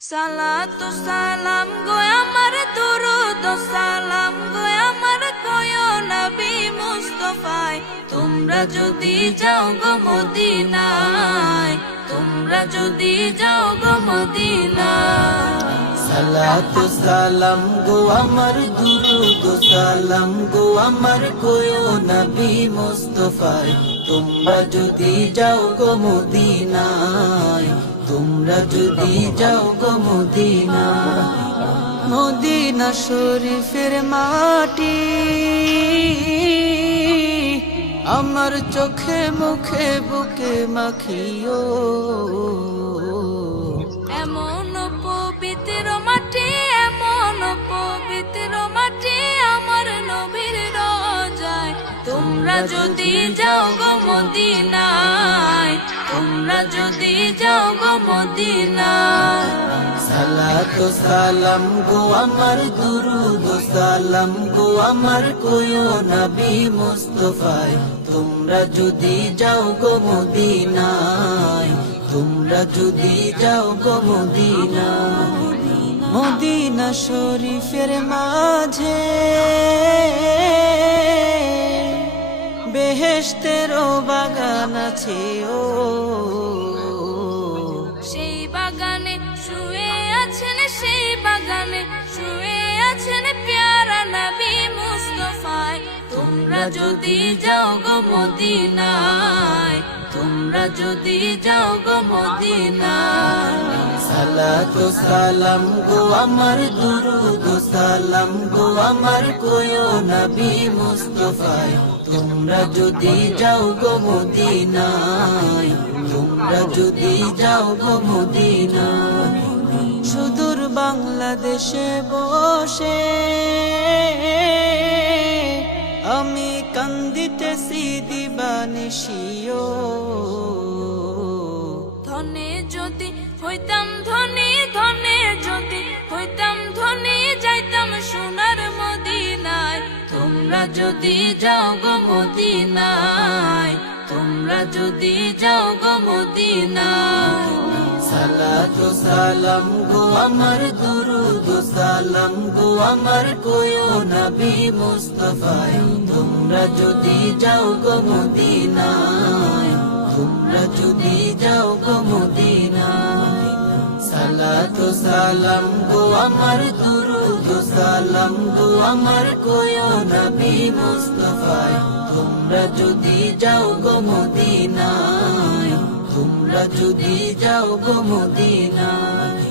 সালাতু সালাম গো আমার দুরুদ ও সালাম গো আমার কয়ো নবী মুস্তাফায় তোমরা যদি যাও গো মদিনায় তোমরা যদি যাও গো মদিনায় সালাতু সালাম গো আমার দুরুদ ও সালাম গো আমার কয়ো নবী মুস্তাফায় তোমরা যদি যাও গো মদিনায় তোমরা যদি যাও গো মদিনায় মদিনা শরীফের মাটি আমার চোখে মুখে বুকে মাখিও এমন পবিত্র মাটি এমন পবিত্র মাটি আমার নবীর রোজায় তোমরা যদি যাও গো মদিনায় তোমরা যদি যাও গো মদিনায় সালাতু সালাম গো আমার দুরুদ ও সালাম গো আমার কয়ো নবী মুস্তাফায় তোমরা যদি যাও গো মদিনায় তোমরা যদি যাও গো মদিনায় মদিনা শরীফের মাঝে বেহেশতেরও বাগান আছে ও সেই বাগানে শুয়ে আছেন সেই বাগানে শুয়ে আছেন প্যারা নবী মুস্তাফায় তোমরা যদি যাও গো মদিনায় তোমরা যদি যাও গো মদিনায় সালাতু সালাম গো আমার দুরুদ ও সালাম গো আমার কয়ো নবী মুস্তাফায় তোমরা যদি যাও গো মদিনায় তোমরা যদি যাও গো মদিনায় সুদূর বাংলাদেশে বসে আমি কান্দিতেছি দিবানিশিও ধনে যদি হইতাম ধনী ধনে যদি হইতাম ধনী যাইতাম সোনার মদিনায় তোমরা যদি যাও গো মদিনায় তোমরা যদি যাও গো মদিনায় সালাতু সালাম গো আমার দুরুদ ও সালাম গো আমার কয়ো নবী মুস্তাফায় তোমরা যদি যাও গো মদিনায় তোমরা যদি যাও গো মদিনায় সালাতু সালাম গো আমার দুরুদ ও সালাম গো আমার কয়ো নবী মুস্তাফায় তোমরা যদি যাও গো মদিনায় তোমরা যদি যাও গো মদিনায়